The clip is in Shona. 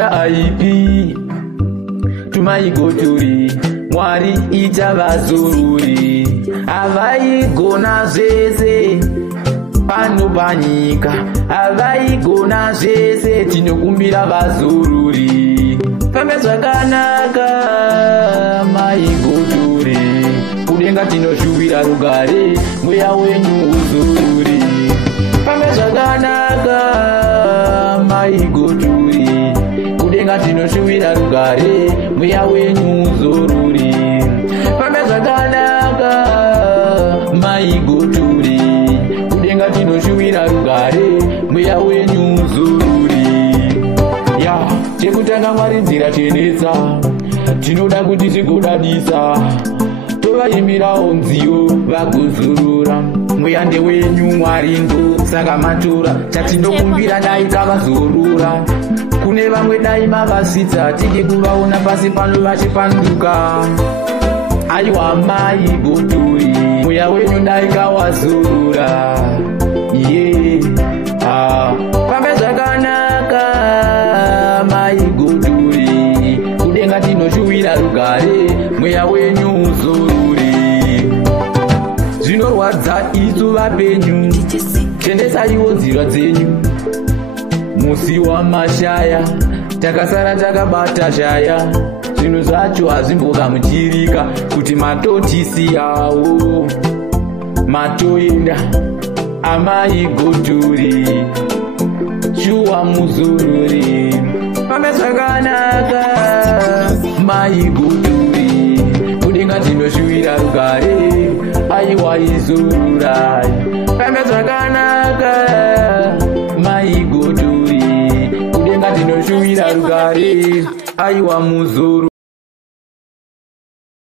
RIP tumaigoturi Mwari ichavazururi avaigona zvese pano panyika avaigona zvese tinokumbira vazururi fambe zvakanaka maigoturi kudenga tinoshuvira rugare mweya wenyu uzururi fambe zvakanaka maigoturi kudenga tinoshuvira rugare mweya wenyu uzururi fambe zvakanaka maigoturi kudenga tinoshuvira rugare mweya wenyu uzururi ya chekutanga Mwari nzira tenetsa tinoda kuti zvigodadisa tovaimirawo nziyo vagozurura mweya ndewenyu Mwari ndo saka matora chatinokumbira dai tavazorura kune vamwe dai mavasvitsa tiki kuvaona pasi pano vachipanduka aiwa maigoturi mweya wenyu dai kawazurura fambe zvakanaka maigoturi kudenga tinoshuvira rugare mweya wenyu uzururi zvinorwadza isu vapenyu tendesaiwo nzira dzenyu musi wamashaya takasara takabata shaya zvinhu zvacho hazvimbogamuchirika kuti matotisiyawo matoenda amaigoturi shuwa muzururi fambe zvakanaka maigoturi kudenga tinoshuvira rugare aiwa izururai fambe zvakanaka maigoturi kudenga tinoshuvira rugare aiwa muzuru